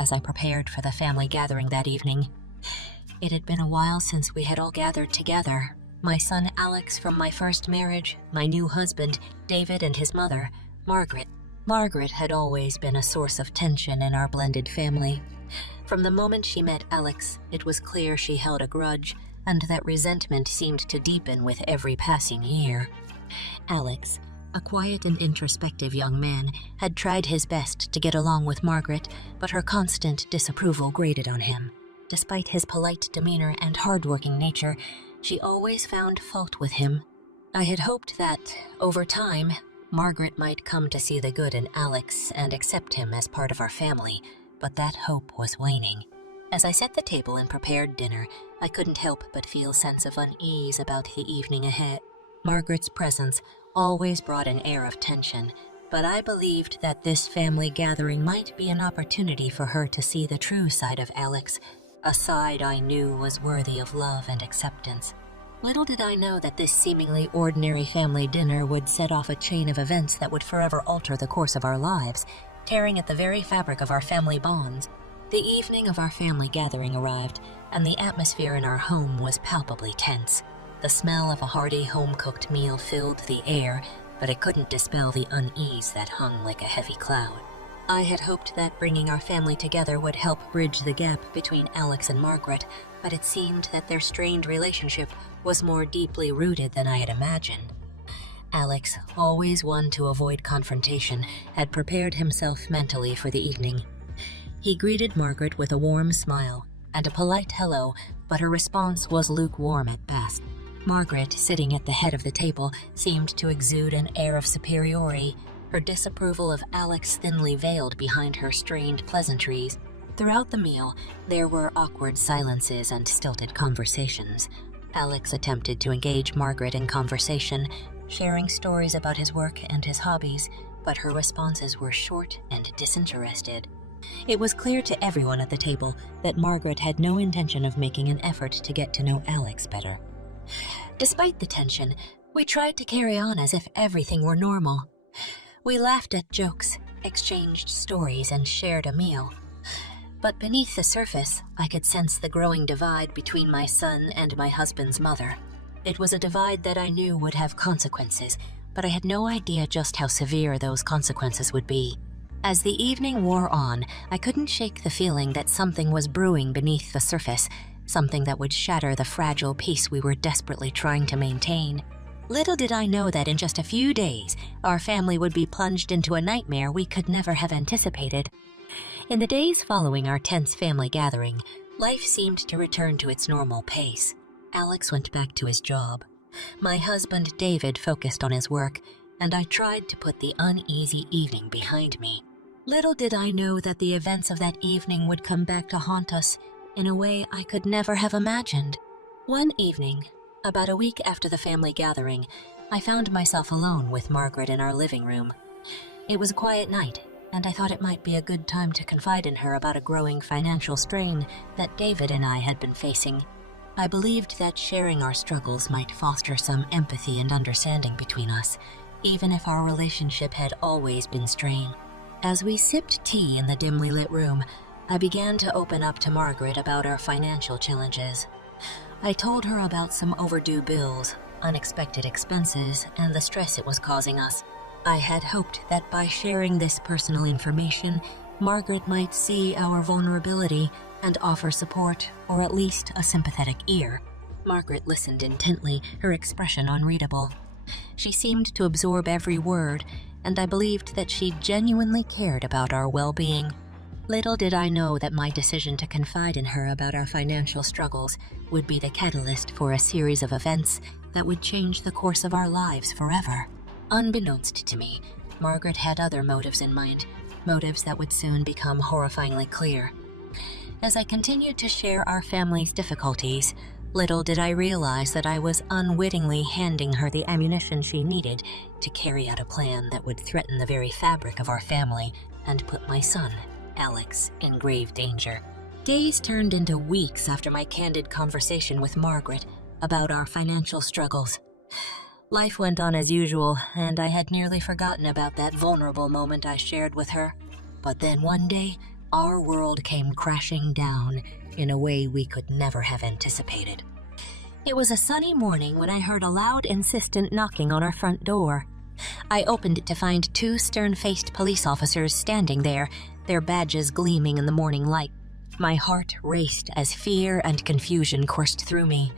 as I prepared for the family gathering that evening. It had been a while since we had all gathered together. My son Alex from my first marriage, my new husband, David, and his mother, Margaret. Margaret had always been a source of tension in our blended family. From the moment she met Alex, it was clear she held a grudge, and that resentment seemed to deepen with every passing year. Alex, a quiet and introspective young man, had tried his best to get along with Margaret, but her constant disapproval grated on him. Despite his polite demeanor and hardworking nature, she always found fault with him. I had hoped that, over time, Margaret might come to see the good in Alex and accept him as part of our family, but that hope was waning. As I set the table and prepared dinner, I couldn't help but feel a sense of unease about the evening ahead. Margaret's presence always brought an air of tension, but I believed that this family gathering might be an opportunity for her to see the true side of Alex, a side I knew was worthy of love and acceptance. Little did I know that this seemingly ordinary family dinner would set off a chain of events that would forever alter the course of our lives, tearing at the very fabric of our family bonds. The evening of our family gathering arrived, and the atmosphere in our home was palpably tense. The smell of a hearty, home-cooked meal filled the air, but it couldn't dispel the unease that hung like a heavy cloud. I had hoped that bringing our family together would help bridge the gap between Alex and Margaret, but it seemed that their strained relationship was more deeply rooted than I had imagined. Alex, always one to avoid confrontation, had prepared himself mentally for the evening. He greeted Margaret with a warm smile and a polite hello, but her response was lukewarm at best. Margaret, sitting at the head of the table, seemed to exude an air of superiority, her disapproval of Alex thinly veiled behind her strained pleasantries. Throughout the meal, there were awkward silences and stilted conversations. Alex attempted to engage Margaret in conversation, sharing stories about his work and his hobbies, but her responses were short and disinterested. It was clear to everyone at the table that Margaret had no intention of making an effort to get to know Alex better. Despite the tension, we tried to carry on as if everything were normal. We laughed at jokes, exchanged stories, and shared a meal. But beneath the surface, I could sense the growing divide between my son and my husband's mother. It was a divide that I knew would have consequences, but I had no idea just how severe those consequences would be. As the evening wore on, I couldn't shake the feeling that something was brewing beneath the surface, something that would shatter the fragile peace we were desperately trying to maintain. Little did I know that in just a few days, our family would be plunged into a nightmare we could never have anticipated. In the days following our tense family gathering, life seemed to return to its normal pace. Alex went back to his job. My husband David focused on his work, and I tried to put the uneasy evening behind me. Little did I know that the events of that evening would come back to haunt us in a way I could never have imagined. One evening, about a week after the family gathering, I found myself alone with Margaret in our living room. It was a quiet night, and I thought it might be a good time to confide in her about a growing financial strain that David and I had been facing. I believed that sharing our struggles might foster some empathy and understanding between us, even if our relationship had always been strained. As we sipped tea in the dimly lit room, I began to open up to Margaret about our financial challenges. I told her about some overdue bills, unexpected expenses, and the stress it was causing us. I had hoped that by sharing this personal information, Margaret might see our vulnerability and offer support, or at least a sympathetic ear. Margaret listened intently, her expression unreadable. She seemed to absorb every word, and I believed that she genuinely cared about our well-being. Little did I know that my decision to confide in her about our financial struggles would be the catalyst for a series of events that would change the course of our lives forever. Unbeknownst to me, Margaret had other motives in mind, motives that would soon become horrifyingly clear. As I continued to share our family's difficulties, little did I realize that I was unwittingly handing her the ammunition she needed to carry out a plan that would threaten the very fabric of our family and put my son, Alex, in grave danger. Days turned into weeks after my candid conversation with Margaret about our financial struggles. Life went on as usual, and I had nearly forgotten about that vulnerable moment I shared with her. But then one day, our world came crashing down in a way we could never have anticipated. It was a sunny morning when I heard a loud, insistent knocking on our front door. I opened it to find two stern-faced police officers standing there, their badges gleaming in the morning light. My heart raced as fear and confusion coursed through me.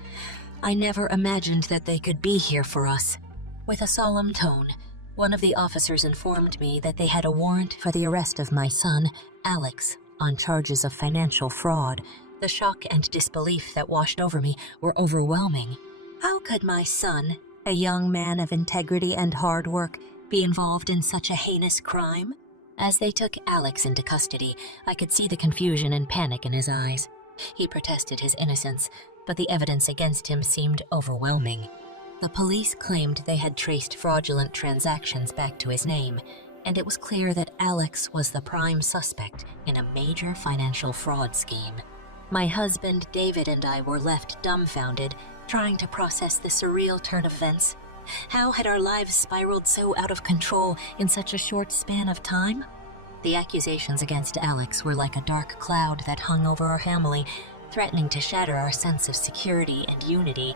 I never imagined that they could be here for us. With a solemn tone, one of the officers informed me that they had a warrant for the arrest of my son, Alex, on charges of financial fraud. The shock and disbelief that washed over me were overwhelming. How could my son, a young man of integrity and hard work, be involved in such a heinous crime? As they took Alex into custody, I could see the confusion and panic in his eyes. He protested his innocence, but the evidence against him seemed overwhelming. The police claimed they had traced fraudulent transactions back to his name, and it was clear that Alex was the prime suspect in a major financial fraud scheme. My husband, David, and I were left dumbfounded, trying to process the surreal turn of events. How had our lives spiraled so out of control in such a short span of time? The accusations against Alex were like a dark cloud that hung over our family, threatening to shatter our sense of security and unity.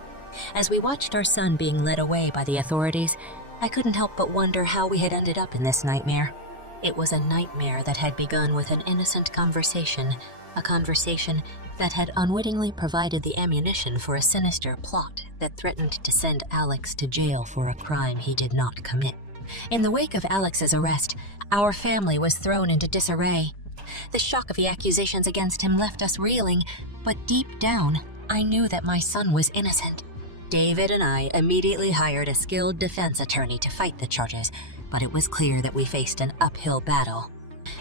As we watched our son being led away by the authorities, I couldn't help but wonder how we had ended up in this nightmare. It was a nightmare that had begun with an innocent conversation, a conversation that had unwittingly provided the ammunition for a sinister plot that threatened to send Alex to jail for a crime he did not commit. In the wake of Alex's arrest, our family was thrown into disarray. The shock of the accusations against him left us reeling, but deep down, I knew that my son was innocent. David and I immediately hired a skilled defense attorney to fight the charges, but it was clear that we faced an uphill battle.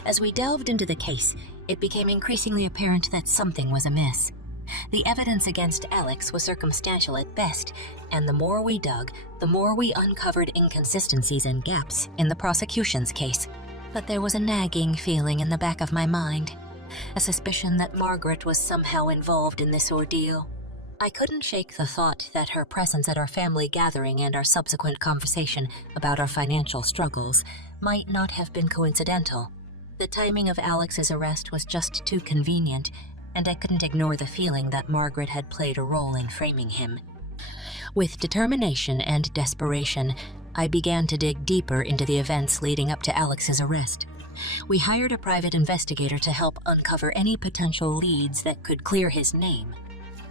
As we delved into the case, it became increasingly apparent that something was amiss. The evidence against Alex was circumstantial at best, and the more we dug, the more we uncovered inconsistencies and gaps in the prosecution's case. But there was a nagging feeling in the back of my mind, a suspicion that Margaret was somehow involved in this ordeal. I couldn't shake the thought that her presence at our family gathering and our subsequent conversation about our financial struggles might not have been coincidental. The timing of Alex's arrest was just too convenient, and I couldn't ignore the feeling that Margaret had played a role in framing him. With determination and desperation, I began to dig deeper into the events leading up to Alex's arrest. We hired a private investigator to help uncover any potential leads that could clear his name.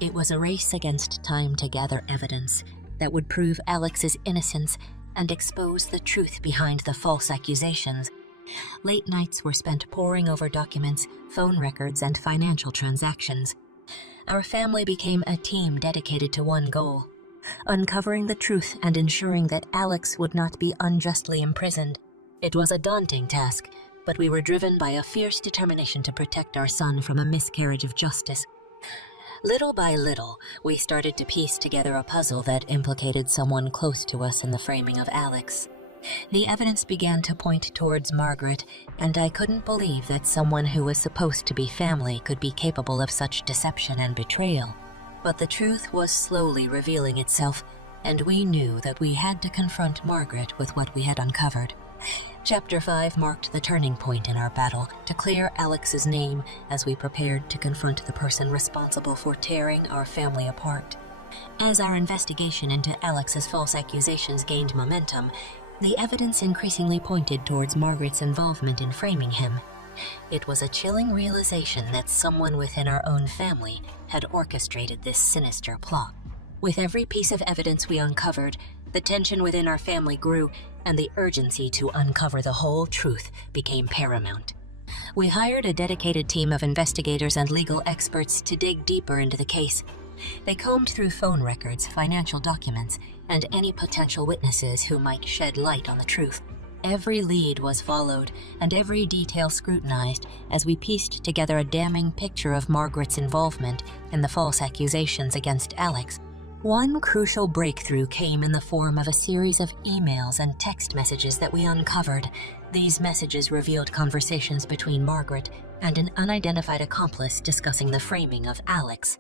It was a race against time to gather evidence that would prove Alex's innocence and expose the truth behind the false accusations. Late nights were spent poring over documents, phone records, and financial transactions. Our family became a team dedicated to one goal: uncovering the truth and ensuring that Alex would not be unjustly imprisoned. It was a daunting task, but we were driven by a fierce determination to protect our son from a miscarriage of justice. Little by little, we started to piece together a puzzle that implicated someone close to us in the framing of Alex. The evidence began to point towards Margaret, and I couldn't believe that someone who was supposed to be family could be capable of such deception and betrayal. But the truth was slowly revealing itself, and we knew that we had to confront Margaret with what we had uncovered. Chapter 5 marked the turning point in our battle to clear Alex's name as we prepared to confront the person responsible for tearing our family apart. As our investigation into Alex's false accusations gained momentum, the evidence increasingly pointed towards Margaret's involvement in framing him. It was a chilling realization that someone within our own family had orchestrated this sinister plot. With every piece of evidence we uncovered, the tension within our family grew, and the urgency to uncover the whole truth became paramount. We hired a dedicated team of investigators and legal experts to dig deeper into the case. They combed through phone records, financial documents, and any potential witnesses who might shed light on the truth. Every lead was followed, and every detail scrutinized as we pieced together a damning picture of Margaret's involvement in the false accusations against Alex. One crucial breakthrough came in the form of a series of emails and text messages that we uncovered. These messages revealed conversations between Margaret and an unidentified accomplice discussing the framing of Alex.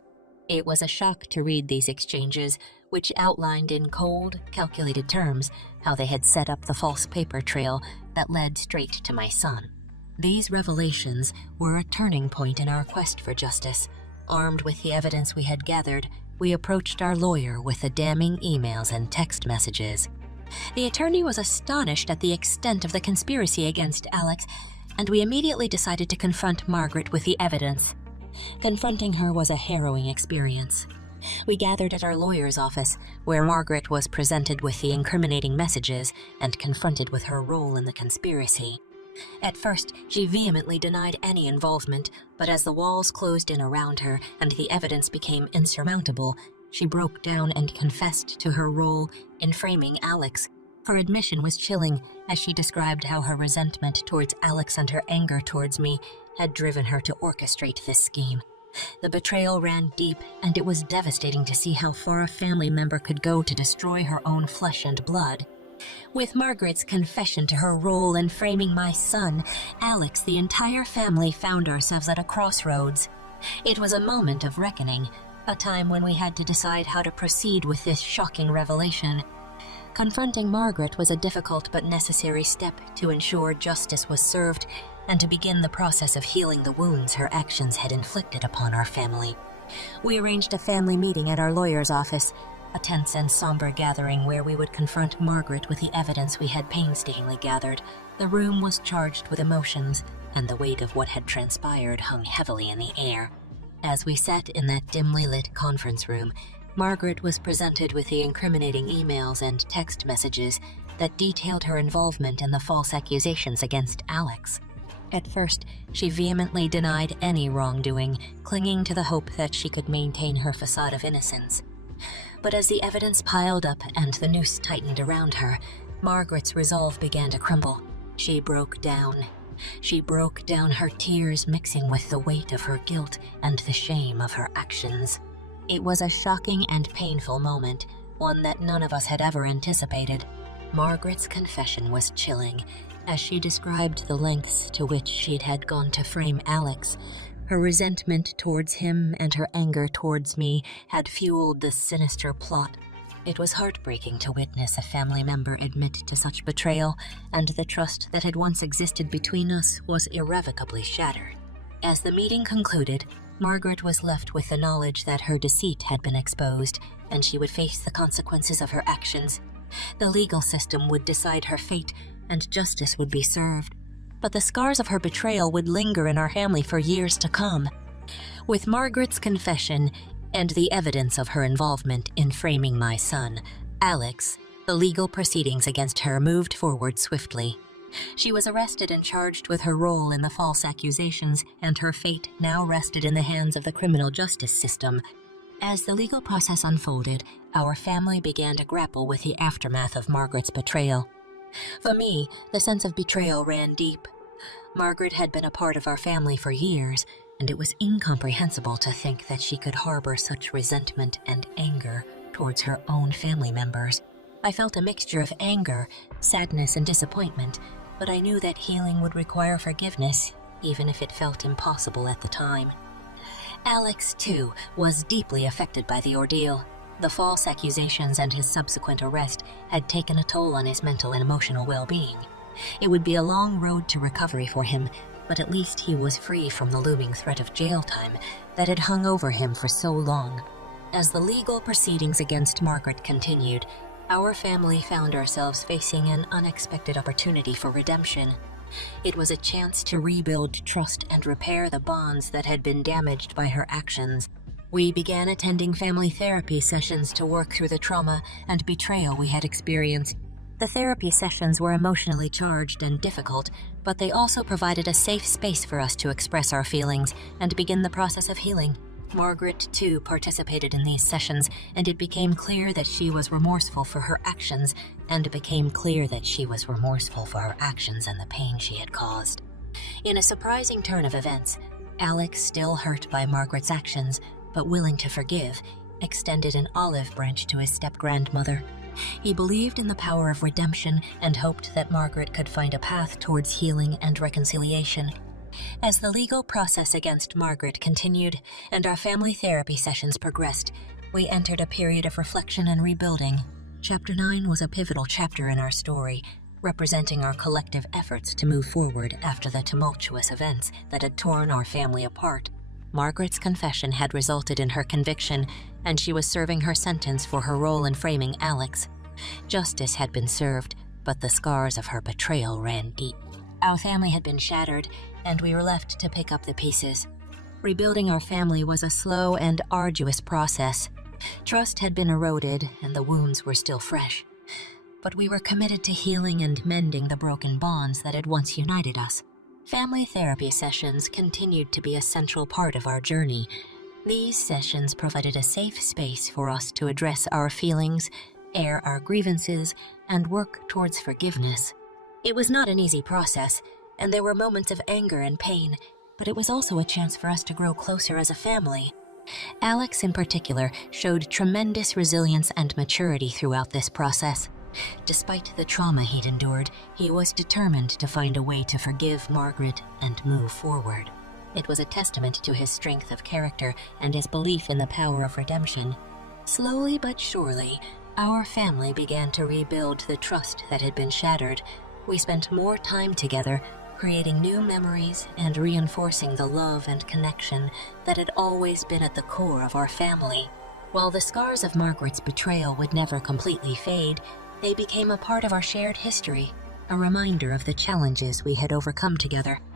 It was a shock to read these exchanges, which outlined in cold, calculated terms how they had set up the false paper trail that led straight to my son. These revelations were a turning point in our quest for justice. Armed with the evidence we had gathered, we approached our lawyer with the damning emails and text messages. The attorney was astonished at the extent of the conspiracy against Alex, and we immediately decided to confront Margaret with the evidence. Confronting her was a harrowing experience. We gathered at our lawyer's office, where Margaret was presented with the incriminating messages and confronted with her role in the conspiracy. At first, she vehemently denied any involvement, but as the walls closed in around her and the evidence became insurmountable, she broke down and confessed to her role in framing Alex. Her admission was chilling, as she described how her resentment towards Alex and her anger towards me had driven her to orchestrate this scheme. The betrayal ran deep, and it was devastating to see how far a family member could go to destroy her own flesh and blood. With Margaret's confession to her role in framing my son, Alex, the entire family found ourselves at a crossroads. It was a moment of reckoning, a time when we had to decide how to proceed with this shocking revelation. Confronting Margaret was a difficult but necessary step to ensure justice was served and to begin the process of healing the wounds her actions had inflicted upon our family. We arranged a family meeting at our lawyer's office, a tense and somber gathering where we would confront Margaret with the evidence we had painstakingly gathered. The room was charged with emotions, and the weight of what had transpired hung heavily in the air. As we sat in that dimly lit conference room, Margaret was presented with the incriminating emails and text messages that detailed her involvement in the false accusations against Alex. At first, she vehemently denied any wrongdoing, clinging to the hope that she could maintain her facade of innocence. But as the evidence piled up and the noose tightened around her, Margaret's resolve began to crumble. She broke down. She broke down, her tears mixing with the weight of her guilt and the shame of her actions. It was a shocking and painful moment, one that none of us had ever anticipated. Margaret's confession was chilling, as she described the lengths to which she'd had gone to frame Alex. Her resentment towards him and her anger towards me had fueled the sinister plot. It was heartbreaking to witness a family member admit to such betrayal, and the trust that had once existed between us was irrevocably shattered. As the meeting concluded, Margaret was left with the knowledge that her deceit had been exposed, and she would face the consequences of her actions. The legal system would decide her fate, and justice would be served. But the scars of her betrayal would linger in our family for years to come. With Margaret's confession and the evidence of her involvement in framing my son, Alex, the legal proceedings against her moved forward swiftly. She was arrested and charged with her role in the false accusations, and her fate now rested in the hands of the criminal justice system. As the legal process unfolded, our family began to grapple with the aftermath of Margaret's betrayal. For me, the sense of betrayal ran deep. Margaret had been a part of our family for years, and it was incomprehensible to think that she could harbor such resentment and anger towards her own family members. I felt a mixture of anger, sadness, and disappointment, but I knew that healing would require forgiveness, even if it felt impossible at the time. Alex, too, was deeply affected by the ordeal. The false accusations and his subsequent arrest had taken a toll on his mental and emotional well-being. It would be a long road to recovery for him, but at least he was free from the looming threat of jail time that had hung over him for so long. As the legal proceedings against Margaret continued, our family found ourselves facing an unexpected opportunity for redemption. It was a chance to rebuild trust and repair the bonds that had been damaged by her actions. We began attending family therapy sessions to work through the trauma and betrayal we had experienced. The therapy sessions were emotionally charged and difficult, but they also provided a safe space for us to express our feelings and begin the process of healing. Margaret, too, participated in these sessions, and it became clear that she was remorseful for her actions, and it became clear that she was remorseful for her actions and the pain she had caused. In a surprising turn of events, Alex, still hurt by Margaret's actions, but willing to forgive, extended an olive branch to his step-grandmother. He believed in the power of redemption and hoped that Margaret could find a path towards healing and reconciliation. As the legal process against Margaret continued and our family therapy sessions progressed, we entered a period of reflection and rebuilding. Chapter 9 was a pivotal chapter in our story, representing our collective efforts to move forward after the tumultuous events that had torn our family apart. Margaret's confession had resulted in her conviction, and she was serving her sentence for her role in framing Alex. Justice had been served, but the scars of her betrayal ran deep. Our family had been shattered, and we were left to pick up the pieces. Rebuilding our family was a slow and arduous process. Trust had been eroded, and the wounds were still fresh. But we were committed to healing and mending the broken bonds that had once united us. Family therapy sessions continued to be a central part of our journey. These sessions provided a safe space for us to address our feelings, air our grievances, and work towards forgiveness. It was not an easy process, and there were moments of anger and pain, but it was also a chance for us to grow closer as a family. Alex, in particular, showed tremendous resilience and maturity throughout this process. Despite the trauma he'd endured, he was determined to find a way to forgive Margaret and move forward. It was a testament to his strength of character and his belief in the power of redemption. Slowly but surely, our family began to rebuild the trust that had been shattered. We spent more time together, creating new memories and reinforcing the love and connection that had always been at the core of our family. While the scars of Margaret's betrayal would never completely fade, they became a part of our shared history, a reminder of the challenges we had overcome together.